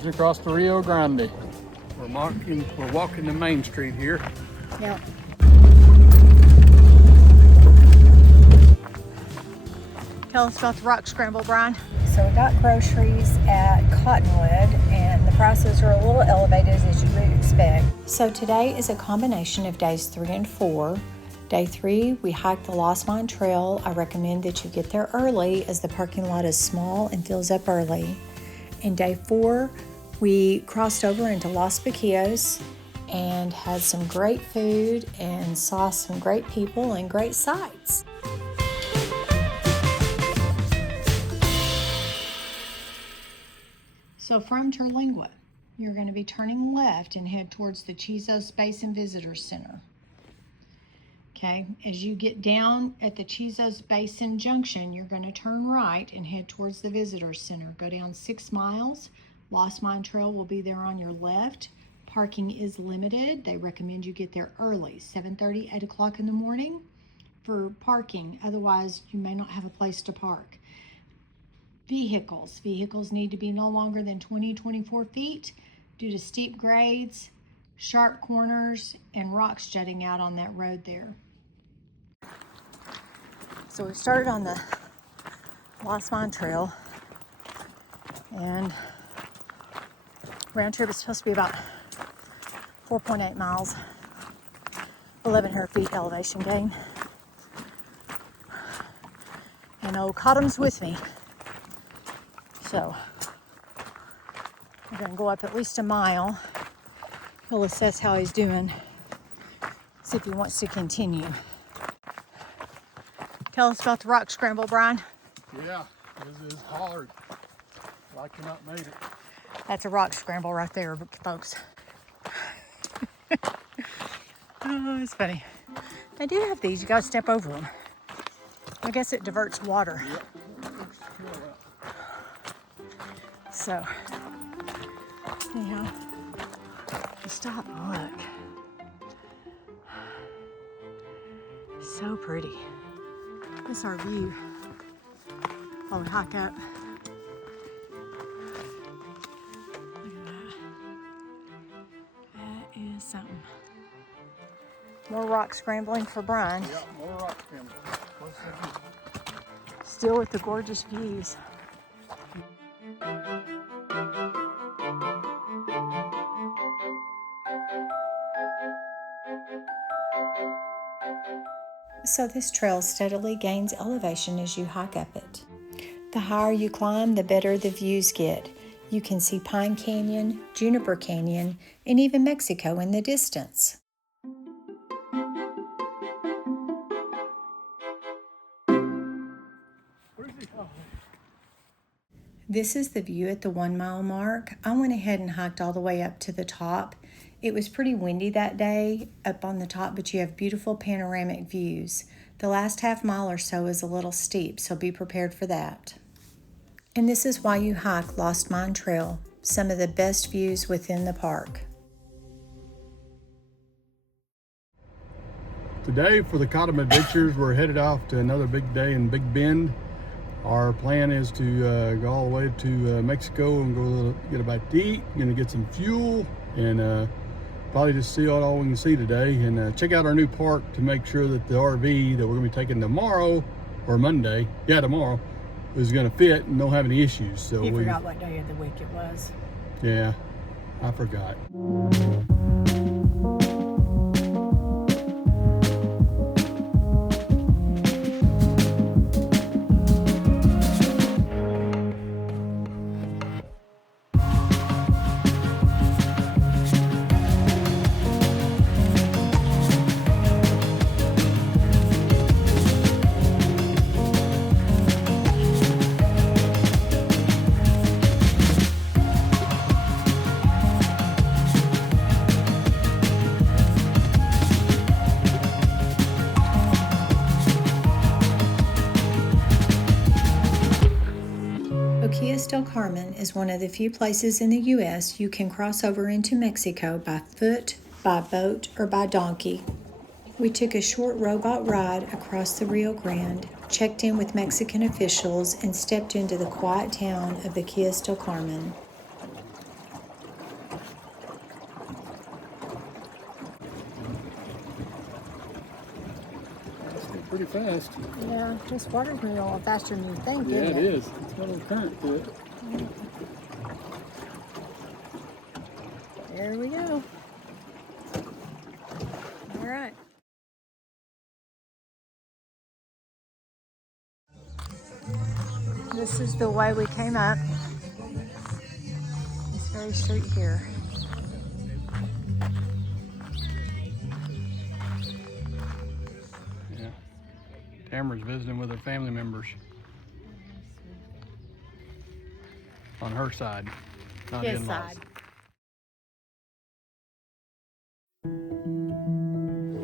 Just across the Rio Grande. We're walking the main street here. Yep. Tell us about the rock scramble, Brian. So we got groceries at Cottonwood, and the prices are a little elevated as you would expect. So today is a combination of days 3 and 4. Day 3, we hiked the Lost Mine Trail. I recommend that you get there early as the parking lot is small and fills up early. And day 4, we crossed over into Los Bosquillos and had some great food and saw some great people and great sights. So from Terlingua, you're going to be turning left and head towards the Chizos Basin Visitor Center. Okay, as you get down at the Chizos Basin Junction, you're going to turn right and head towards the Visitor Center. Go down 6 miles. Lost Mine Trail will be there on your left. Parking is limited. They recommend you get there early, 7:30, 8 o'clock in the morning for parking. Otherwise, you may not have a place to park. Vehicles need to be no longer than 24 feet due to steep grades, sharp corners, and rocks jutting out on that road there. So we started on the Lost Mine Trail, and round trip is supposed to be about 4.8 miles, 1,100 feet elevation gain. And old Cottom's with me. So we're going to go up at least a mile. He'll assess how he's doing, see if he wants to continue. Tell us about the rock scramble, Brian. Yeah, this is hard. I cannot make it. That's a rock scramble right there, folks. Oh, it's funny. They do have these. You got to step over them. I guess it diverts water. Yep. So, anyhow, you stop and look. So pretty. This is our view while we hike up. Look at that. That is something. More rock scrambling for Brian. Yep, more rock scrambling. Still with the gorgeous views. So this trail steadily gains elevation as you hike up it. The higher you climb, the better the views get. You can see Pine Canyon, Juniper Canyon, and even Mexico in the distance. This is the view at the 1 mile mark. I went ahead and hiked all the way up to the top. It was pretty windy that day up on the top, but you have beautiful panoramic views. The last half mile or so is a little steep, so be prepared for that. And this is why you hike Lost Mine Trail, some of the best views within the park. Today for the Cottom Adventures, we're headed off to another big day in Big Bend. Our plan is to go all the way to Mexico and go get a bite to eat, gonna get some fuel, and probably just see all we can see today, and check out our new park to make sure that the RV that we're gonna be taking tomorrow or Monday, tomorrow, is gonna fit and don't have any issues. So You forgot what day of the week it was. Yeah, I forgot. Del Carmen is one of the few places in the U.S. you can cross over into Mexico by foot, by boat, or by donkey. We took a short rowboat ride across the Rio Grande, checked in with Mexican officials, and stepped into the quiet town of Bosquillos del Carmen. fast. Yeah, this water's moving a little faster than you think, Yeah, isn't it is. It's got a little current to it. There we go. All right. This is the way we came up. This very street here. Yeah. Tamara's visiting with her family members. On her side, not His in-laws. side.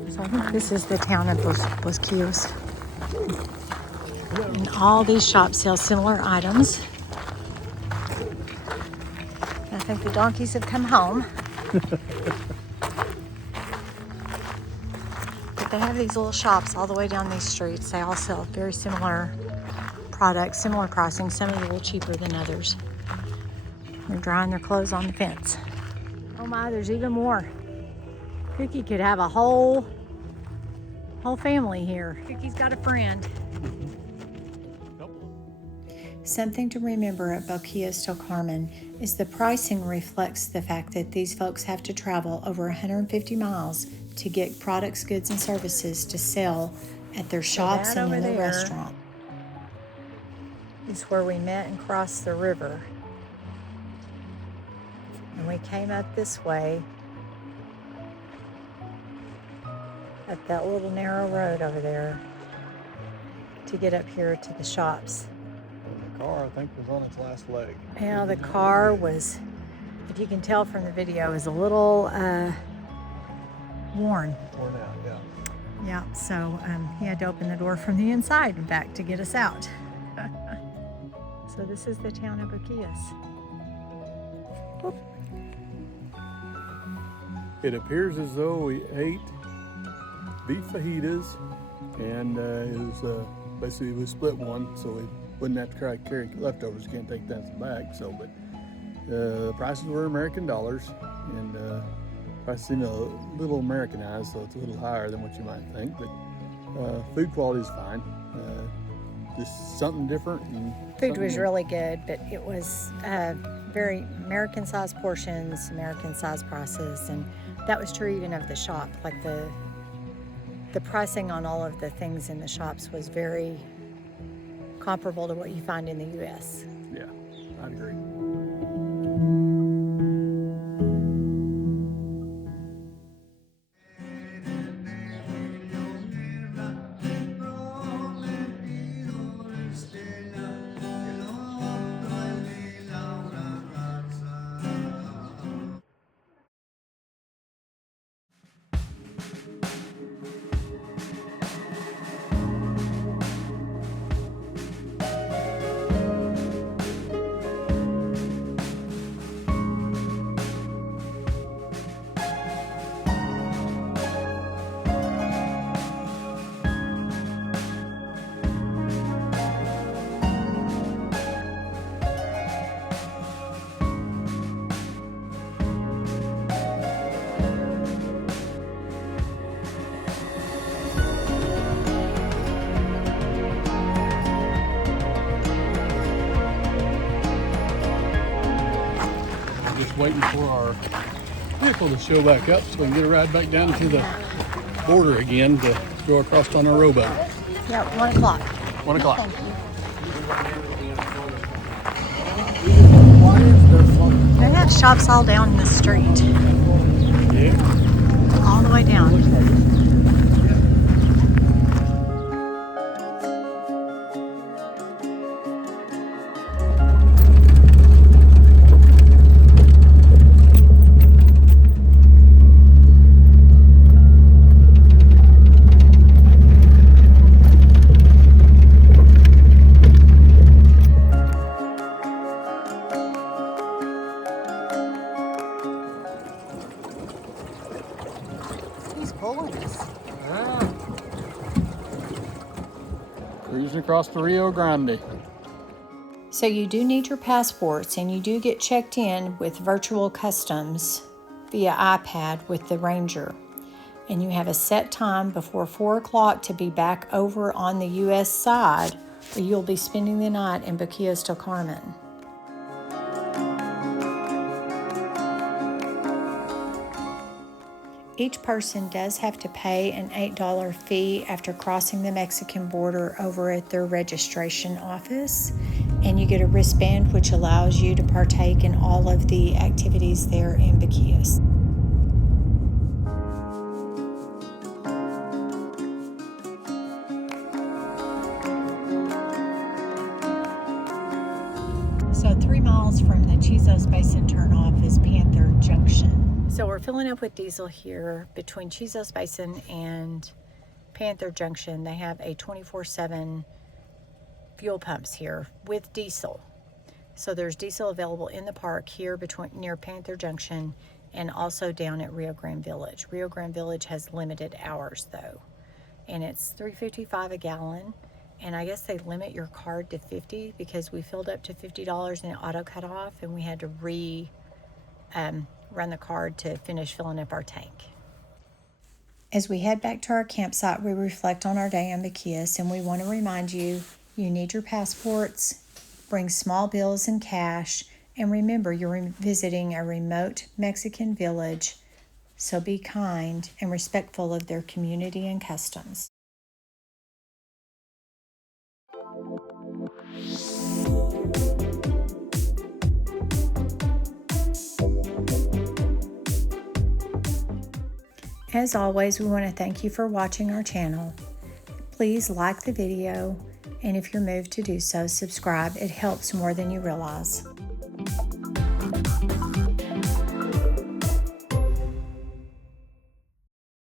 So I think this is the town of Bosquillos. And all these shops sell similar items. I think the donkeys have come home. But they have these little shops all the way down these streets. They all sell very similar products, similar pricing. Some are a little cheaper than others. They're drying their clothes on the fence. Oh my, there's even more. Cookie could have a whole family here. Cookie's got a friend. Something to remember at Bosquillos del Carmen is the pricing reflects the fact that these folks have to travel over 150 miles to get products, goods, and services to sell at their shops and in their restaurant. Is where we met and crossed the river. And we came up this way up that little narrow road over there to get up here to the shops. The car, I think, was on its last leg. Yeah, the car was, if you can tell from the video, is a little worn. Worn out, yeah. Yeah, so he had to open the door from the inside and back to get us out. So this is the town of Bosquillos. It appears as though we ate beef fajitas, and it was basically we split one, so we wouldn't have to carry leftovers. You can't take that back. So, but the prices were American dollars, and prices seem a little Americanized, so it's a little higher than what you might think. But food quality is fine. Just something different. And Food was really good, but it was very American-sized portions, American-sized prices, and that was true even of the shop. Like the pricing on all of the things in the shops was very comparable to what you find in the U.S. Yeah, I'd agree. Waiting for our vehicle to show back up so we can get a ride back down to the border again to go across on our rowboat. Yeah, 1 o'clock. 1 o'clock. Thank you. They had shops all down the street. Yeah. All the way down. Cruising across the Rio Grande. So you do need your passports, and you do get checked in with virtual customs via iPad with the ranger. and you have a set time before 4 o'clock to be back over on the U.S. side, or you'll be spending the night in Bosquillos del Carmen. Each person does have to pay an $8 fee after crossing the Mexican border over at their registration office, and you get a wristband which allows you to partake in all of the activities there in Bosquillos. So 3 miles from the Chizos Basin turnoff is Panther Junction. So we're filling up with diesel here between Chizos Basin and Panther Junction. They have a 24/7 fuel pumps here with diesel. So there's diesel available in the park here near Panther Junction and also down at Rio Grande Village. Rio Grande Village has limited hours though, and it's $3.55 a gallon. And I guess they limit your card to $50 because we filled up to $50 and it auto cut off, and we had to run the card to finish filling up our tank. As we head back to our campsite, we reflect on our day in Bosquillos, and we want to remind you, you need your passports, bring small bills and cash, and remember you're visiting a remote Mexican village, so be kind and respectful of their community and customs. As always, we want to thank you for watching our channel. Please like the video, and if you're moved to do so, subscribe. It helps more than you realize.